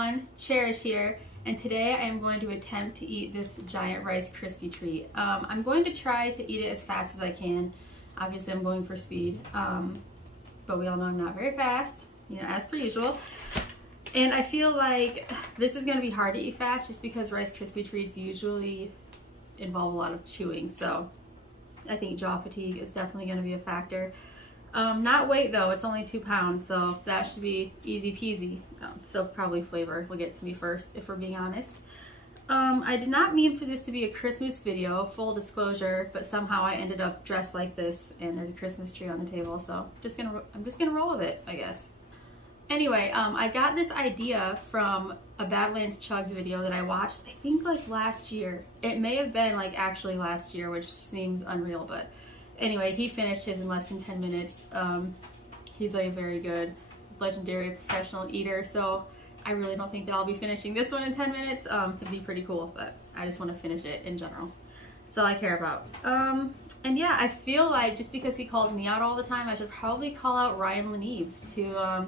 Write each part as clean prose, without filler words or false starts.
everyone, Cherish here, and today I am going to attempt to eat this Giant Rice Krispie Treat. I'm going to try to eat it as fast as I can. Obviously I'm going for speed, but we all know I'm not very fast, you know, as per usual. And I feel like this is going to be hard to eat fast just because Rice Krispie Treats usually involve a lot of chewing, so I think jaw fatigue is definitely going to be a factor. Not weight though, it's only 2 pounds, so that should be easy peasy. So probably flavor will get to me first, if we're being honest. I did not mean for this to be a Christmas video, full disclosure, but somehow I ended up dressed like this and there's a Christmas tree on the table, so I'm just gonna roll with it, I guess. Anyway, I got this idea from a Badlands Chugs video that I watched, I think like last year. It may have been like actually last year, which seems unreal, but anyway, he finished his in less than 10 minutes. He's like a very good, legendary professional eater, so I really don't think that I'll be finishing this one in 10 minutes. It'd be pretty cool, but I just want to finish it in general. That's all I care about. And yeah, I feel like just because he calls me out all the time, I should probably call out Ryan Leneve to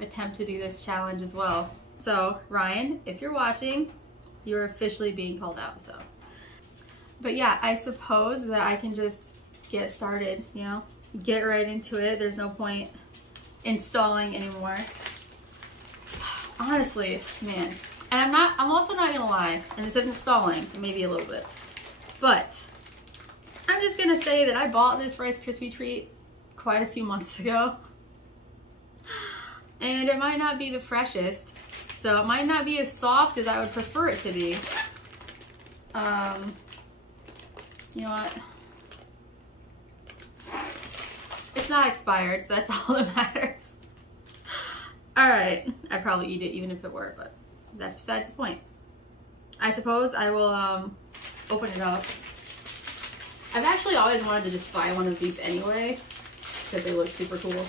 attempt to do this challenge as well. So Ryan, if you're watching, you're officially being called out, so. But yeah, I suppose that I can just get started, you know, get right into it. There's no point installing anymore. Honestly, man. And I'm also not gonna lie, and this isn't stalling, maybe a little bit, but I'm just gonna say that I bought this Rice Krispie Treat quite a few months ago. And it might not be the freshest, so it might not be as soft as I would prefer it to be. You know what? It's not expired, so that's all that matters. Alright, I'd probably eat it even if it were, but that's besides the point. I suppose I will open it up. I've actually always wanted to just buy one of these anyway, because they look super cool.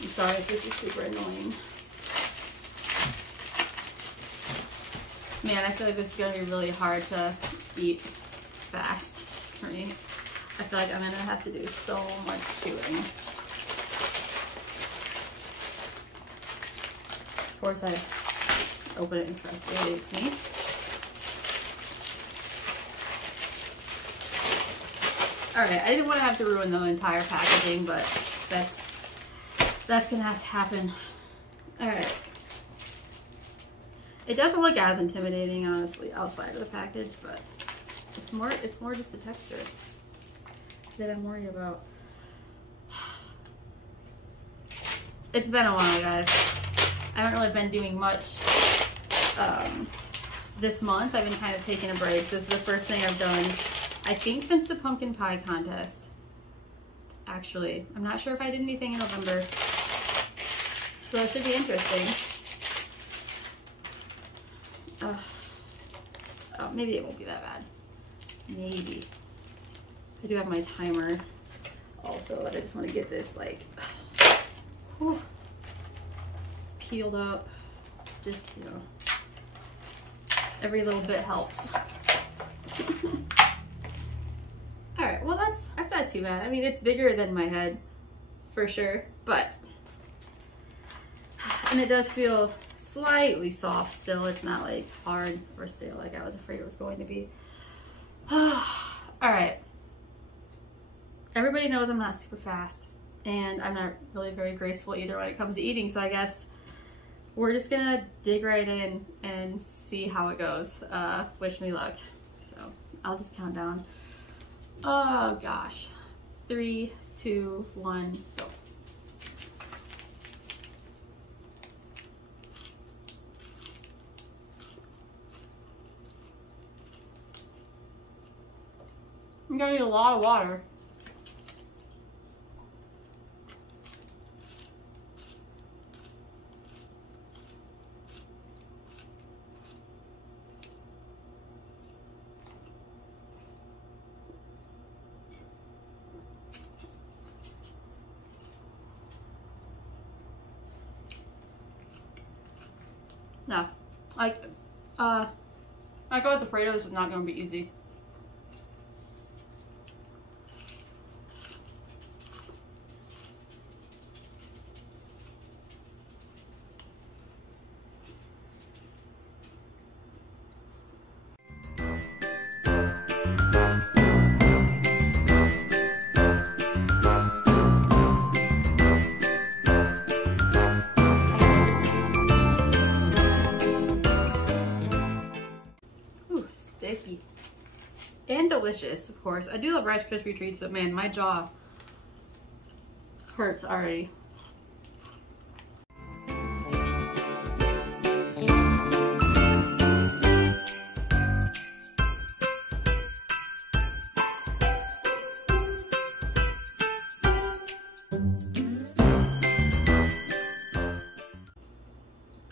I'm sorry if this is super annoying. Man, I feel like this is going to be really hard to eat fast for me. I feel like I'm going to have to do so much chewing. Of course, I open it incorrectly, it's me. Alright, I didn't want to have to ruin the entire packaging, but that's going to have to happen. Alright. It doesn't look as intimidating, honestly, outside of the package, but it's more just the texture that I'm worried about. It's been a while, guys. I haven't really been doing much this month. I've been kind of taking a break. This is the first thing I've done, I think, since the pumpkin pie contest. Actually, I'm not sure if I did anything in November. So that should be interesting. Oh, maybe it won't be that bad. Maybe. I do have my timer also, but I just want to get this like whew, peeled up. Just, you know, every little bit helps. Alright, well that's not too bad. I mean, it's bigger than my head for sure, but and it does feel slightly soft still. It's not like hard or stale like I was afraid it was going to be. Alright. Everybody knows I'm not super fast, and I'm not really very graceful either when it comes to eating, so I guess we're just gonna dig right in and see how it goes. Wish me luck. So I'll just count down. Oh gosh. 3, 2, 1, go. I'm gonna need a lot of water. No, like, I go with the Fritos is not gonna be easy. sticky. And delicious, of course. I do love Rice Krispie Treats, but man, my jaw hurts already.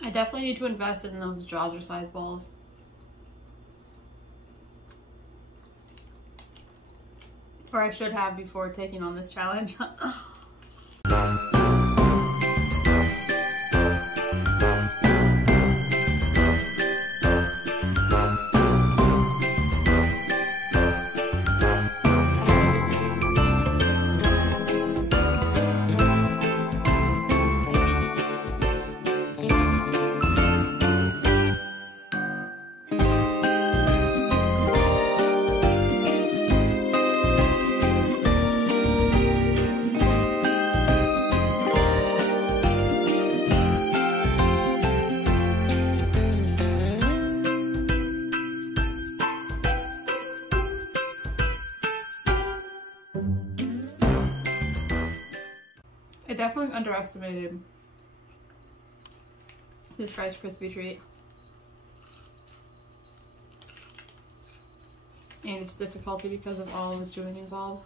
I definitely need to invest in those Jaws-size balls. Or I should have before taking on this challenge. I definitely underestimated this Rice Krispie Treat and its difficulty because of all the chewing involved.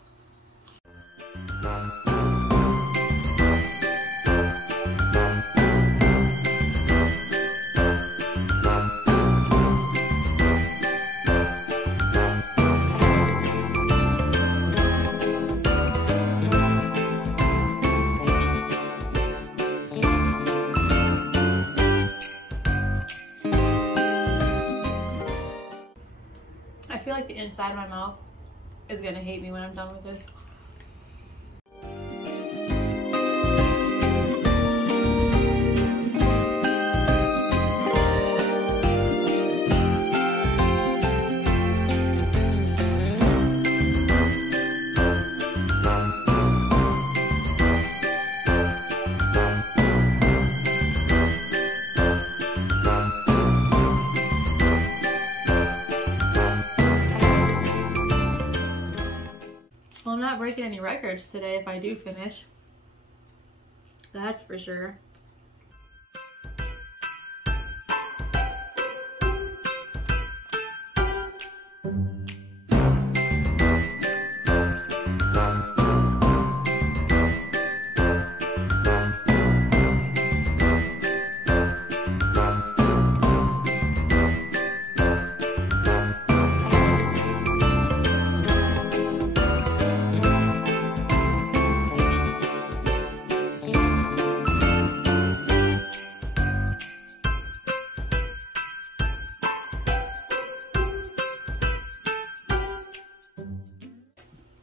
I feel like the inside of my mouth is gonna hate me when I'm done with this. Well, I'm not breaking any records today if I do finish. That's for sure.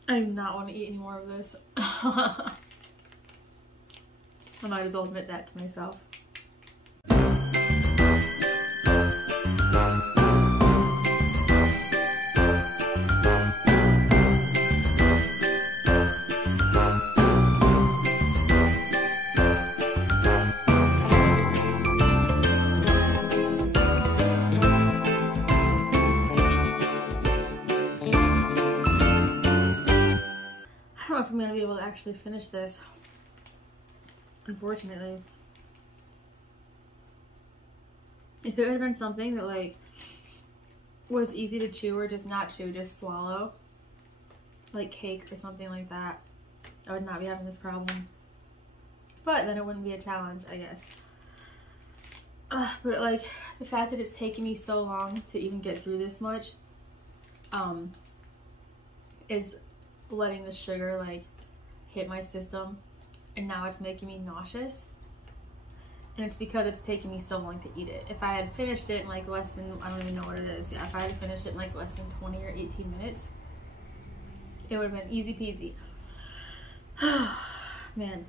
I do not want to eat any more of this. I might as well admit that to myself. I don't know if I'm going to be able to actually finish this, unfortunately. If it had been something that like was easy to chew or just not chew, just swallow, like cake or something like that, I would not be having this problem. But then it wouldn't be a challenge, I guess. But like the fact that it's taken me so long to even get through this much is letting the sugar like hit my system, and now it's making me nauseous, and it's because it's taking me so long to eat it. If I had finished it in like less than, I don't even know what it is, yeah, if I had finished it in like less than 20 or 18 minutes, it would have been easy peasy. Man.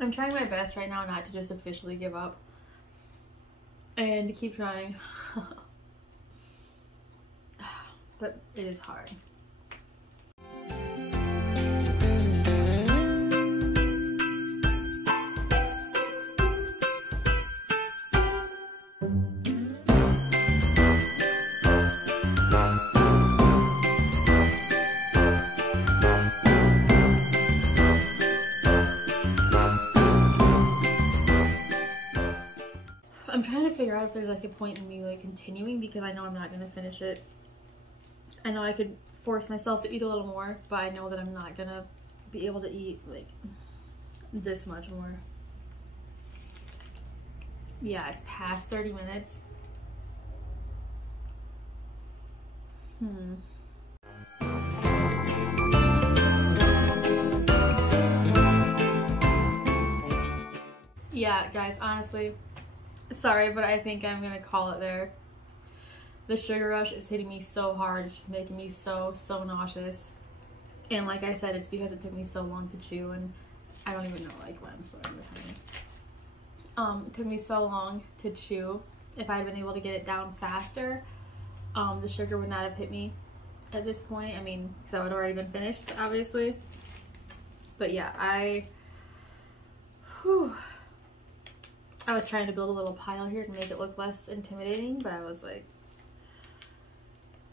I'm trying my best right now not to just officially give up and to keep trying. But it is hard. if there's like a point in me like continuing, because I know I'm not gonna finish it. I know I could force myself to eat a little more, but I know that I'm not gonna be able to eat like this much more. Yeah, it's past 30 minutes. Yeah, guys, honestly, sorry, but I think I'm gonna call it there. The sugar rush is hitting me so hard. It's just making me so nauseous. And like I said, it's because it took me so long to chew, and I don't even know like when I'm starting the timing. It took me so long to chew. If I had been able to get it down faster, the sugar would not have hit me at this point. I mean, because I would have already been finished, obviously. But yeah, I was trying to build a little pile here to make it look less intimidating, but I was like,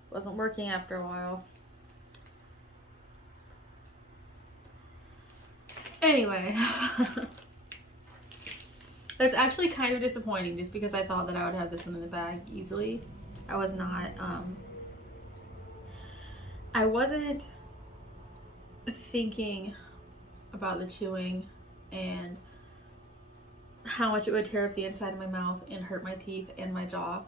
wasn't working after a while. Anyway, it's actually kind of disappointing just because I thought that I would have this one in the bag easily. I was not, I wasn't thinking about the chewing and how much it would tear up the inside of my mouth and hurt my teeth and my jaw.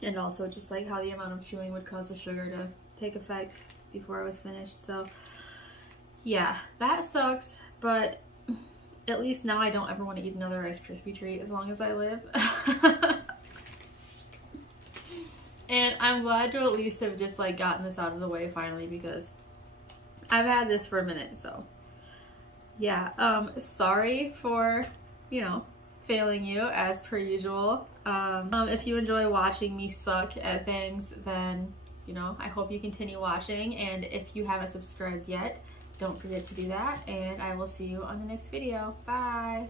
And also just like how the amount of chewing would cause the sugar to take effect before I was finished. So yeah, that sucks, but at least now I don't ever want to eat another Rice Krispie treat as long as I live. And I'm glad to at least have just like gotten this out of the way finally, because I've had this for a minute. So yeah, sorry for, you know, failing you as per usual. If you enjoy watching me suck at things, then, you know, I hope you continue watching. And if you haven't subscribed yet, don't forget to do that. And I will see you on the next video. Bye.